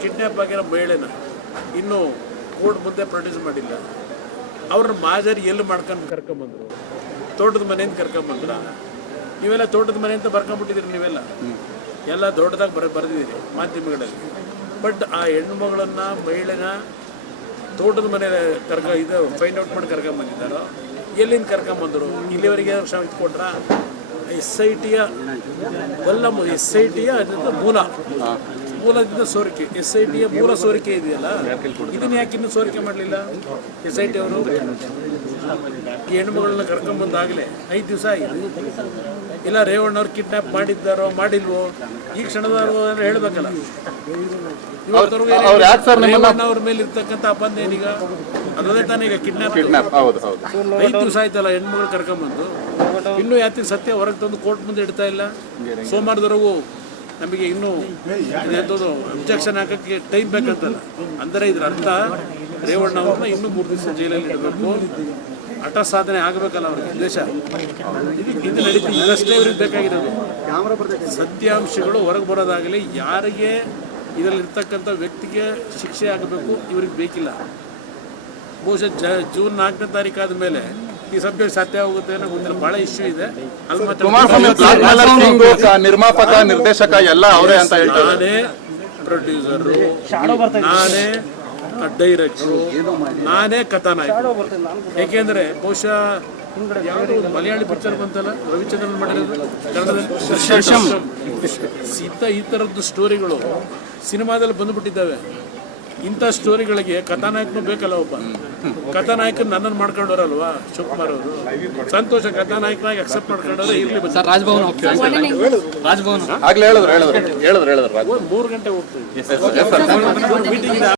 Kidnap ಆಗಿರೋ ಮಹಿಳೆನ ಇನ್ನೂ court ಮುಂದೆ ಪ್ರೊಡ್ಯೂಸ್ ಮಾಡಿಲ್ಲ. ಅವ್ರನ್ನ ಮಾಜರಿ ಎಲ್ಲಿ ಮಾಡ್ಕೊಂಡು ಕರ್ಕೊಂಬಂದರು, ತೋಟದ ಮನೆಯಿಂದ ಕರ್ಕೊಂಬಂದ್ರ. ನೀವೆಲ್ಲ ತೋಟದ ಮನೆ ಅಂತ ಬರ್ಕೊಂಬಿಟ್ಟಿದ್ದೀರಿ, ನೀವೆಲ್ಲ ಎಲ್ಲ ದೊಡ್ಡದಾಗಿ ಬರೆದಿದ್ದೀರಿ ಮಾಧ್ಯಮಗಳಲ್ಲಿ. ಬಟ್ ಆ ಹೆಣ್ಣು ಮಗಳನ್ನು ಮಹಿಳೆನ ತೋಟದ ಮನೆ ಇದು ಫೈಂಡ್ ಔಟ್ ಮಾಡಿ ಕರ್ಕೊಂಬಂದಿದ್ದಾರೋ, ಎಲ್ಲಿಂದ ಕರ್ಕೊಂಬಂದರು, ಇಲ್ಲಿವರೆಗೆ ಇದು ಕೊಟ್ರ. SITಯ ಮೂಲದಿಂದ ಸೋರಿಕೆ, SITಯ ಮೂಲ ಸೋರಿಕೆ ಇದೆಯಲ್ಲ, ಇದನ್ನ ಯಾಕೆ ಇನ್ನೂ ಸೋರಿಕೆ ಮಾಡಲಿಲ್ಲ SIT ಅವರು? ಈ ಹೆಣ್ಣುಮಗಳನ್ನ ಕರ್ಕೊಂಬಂದಾಗಲೇ 5 ದಿವಸ ಆಗಿದೆ. ಇಲ್ಲ ರೇವಣ್ಣವ್ರು ಕಿಡ್ನ್ಯಾಪ್ ಮಾಡಿದ್ದಾರೋ ಮಾಡಿಲ್ವೋ ಈ ಕ್ಷಣದವರೆಗೂ ಹೇಳ್ಬೇಕಲ್ಲ. ರೇವಣ್ಣವ್ರ ಮೇಲೆ ಇರ್ತಕ್ಕಂಥ ಅಪಂದ ಏನೀಗ? ಅದೇ ತಾನೇ ಈಗ ಕಿಡ್ನ್ಯಾಪ್. 5 ದಿವಸ ಆಯ್ತಲ್ಲ ಹೆಣ್ಮಗಳು ಕರ್ಕೊಂಬಂದು, ಇನ್ನೂ ಯಾತಿಗೆ ಸತ್ಯ ಹೊರಗೆ ತಂದು ಕೋರ್ಟ್ ಮುಂದೆ ಇಡ್ತಾ ಇಲ್ಲ. ಸೋಮವಾರದವರೆಗೂ ನಮಗೆ ಇನ್ನೂ ಎಂಥದ್ದು ಅಬ್ಜೆಕ್ಷನ್ ಹಾಕೋಕ್ಕೆ ಟೈಮ್ ಬೇಕಂತಲ್ಲ. ಅಂದರೆ ಇದ್ರ ಅರ್ಥ ರೇವಣ್ಣವ್ರನ್ನ ಇನ್ನೂ 3 ದಿವಸ ಜೈಲಲ್ಲಿ ಇಡಬೇಕು. ಹಠ ಸಾಧನೆ ಆಗಬೇಕಲ್ಲ ಅವ್ರಿಗೆ ದೇಶ. ಇದು ನಡೀತೀವಿ. ಇದಷ್ಟೇ ಇವ್ರಿಗೆ ಬೇಕಾಗಿರೋದು. ಸತ್ಯಾಂಶಗಳು ಹೊರಗೆ ಬರೋದಾಗಲಿ, ಯಾರಿಗೆ ಇದರಲ್ಲಿರ್ತಕ್ಕಂಥ ವ್ಯಕ್ತಿಗೆ ಶಿಕ್ಷೆ ಆಗಬೇಕು ಇವ್ರಿಗೆ ಬೇಕಿಲ್ಲ. ಬಹುಶಃ ಜೂನ್ 4ನೇ ತಾರೀಕು ಆದಮೇಲೆ ಈ ಸಬ್ಜೆಕ್ಟ್ ಸತ್ಯ ಹೋಗುತ್ತೆ ಅನ್ನೋ ಗೊತ್ತಿಲ್ಲ. ಬಹಳ ಇಶ್ಯೂ ಇದೆ. ನಿರ್ಮಾಪಕ ನಿರ್ದೇಶಕ ಎಲ್ಲ ಅವರೇ ಅಂತ ಹೇಳ್ತಾರೆ. ನಾನೇ ಪ್ರೊಡ್ಯೂಸರು, ನಾನೇ ಡೈರೆಕ್ಟ್ರು, ನಾನೇ ಕಥಾನಾಯಕ. ಏಕೆಂದ್ರೆ ಬಹುಶಃ ಯಾವುದು ಮಲಯಾಳಿ ಪಿಕ್ಚರ್ ಬಂತಲ್ಲ, ರವಿಚಂದ್ರನ್ ಮಾಡಿರೋದು ಕನ್ನಡದಲ್ಲಿ, ಈ ಥರದ್ದು ಸ್ಟೋರಿಗಳು ಸಿನಿಮಾದಲ್ಲಿ ಬಂದುಬಿಟ್ಟಿದ್ದಾವೆ. ಇಂಥ ಸ್ಟೋರಿಗಳಿಗೆ ಕಥಾನಾಯಕನೂ ಬೇಕಲ್ಲ. ಒಬ್ಬ ಕಥಾನಾಯಕನ ನನ್ನನ್ನು ಮಾಡ್ಕೊಂಡವ್ರಲ್ವಾ ಶಿವಕುಮಾರ್ ಅವರು. ಸಂತೋಷ, ಕಥಾನಾಯಕನಾಗಿ ಅಕ್ಸೆಪ್ಟ್ ಮಾಡ್ಕೊಂಡವ್ರೆ. ಇರ್ಲಿ, ರಾಜಭವನ ಆಗ್ಲೇ ಹೇಳಿದ್ರು 3 ಗಂಟೆ ಹೋಗ್ತೀವಿ ಮೀಟಿಂಗ್.